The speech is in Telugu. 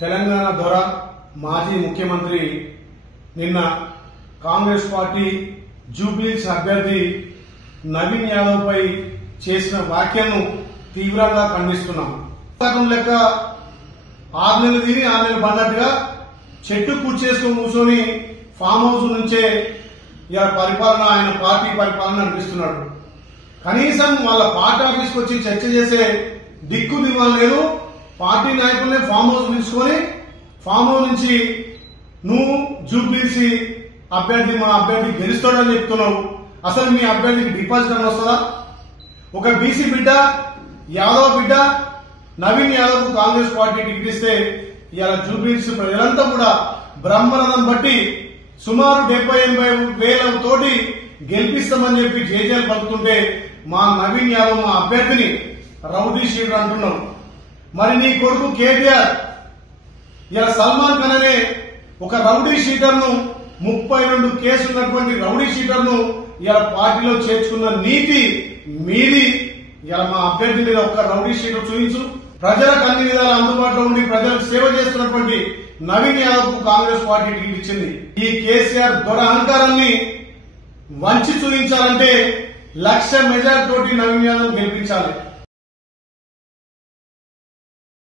తెలంగాణ దొర మాజీ ముఖ్యమంత్రి నిన్న కాంగ్రెస్ పార్టీ జూబ్లీహిల్స్ అభ్యర్థి నవీన్ యాదవ్ పై చేసిన వ్యాఖ్యను తీవ్రంగా ఖండిస్తున్నాం. లెక్క 6 నెలలు తిని 6 నెలలు పడినట్టుగా చెట్టు కూర్చేసుకుని కూర్చొని ఫామ్ హౌస్ నుంచే పరిపాలన ఆయన పార్టీ పరిపాలన నడిపిస్తున్నాడు. కనీసం వాళ్ళ పార్టీ ఆఫీస్కి వచ్చి చర్చ చేసే దిక్కు దివ్వం లేదు. పార్టీ నాయకులనే ఫామ్ హౌస్ పిలుచుకొని ఫామ్ హౌస్ నుంచి నువ్వు జూబ్లీహిల్స్ అభ్యర్థి మా అభ్యర్థి గెలుస్తాడని చెప్తున్నావు. అసలు మీ అభ్యర్థికి డిపాజిట్ అని వస్తుందా? ఒక బీసీ బిడ్డ యాదవ్ బిడ్డ నవీన్ యాదవ్ కు కాంగ్రెస్ పార్టీ టికెట్ ఇస్తే ఇవాళ జూబ్లీహిల్స్ ప్రజలంతా కూడా బ్రహ్మరథం బట్టి సుమారు 70-80 వేల తోటి గెలిపిస్తామని చెప్పి జేజేలు పలుకుతుంటే మా నవీన్ యాదవ్ మా అభ్యర్థిని రౌడీ షీటర్ అంటున్నాం. మరి నీ కొడుకు కేటీఆర్ ఇలా సల్మాన్ ఖాన్ అనే ఒక రౌడీ షీటర్ ను 32 కేసులు ఉన్నటువంటి రౌడీ షీటర్ ను ఇలా పార్టీలో చేర్చుకున్న నీతి మీది. ఇలా మా అభ్యర్థి మీద ఒక్క రౌడీ షీటర్ చూపించు. ప్రజలకు అన్ని విధాలు అందుబాటులో ఉండి ప్రజలకు సేవ చేస్తున్నటువంటి నవీన్ యాదవ్ కు కాంగ్రెస్ పార్టీ టికెట్ ఇచ్చింది. ఈ కేసీఆర్ దొర అహంకారాన్ని వంచి చూపించాలంటే 1,00,000 మెజార్టీ తోటి నవీన్ యాదవ్ గెలిపించాలి.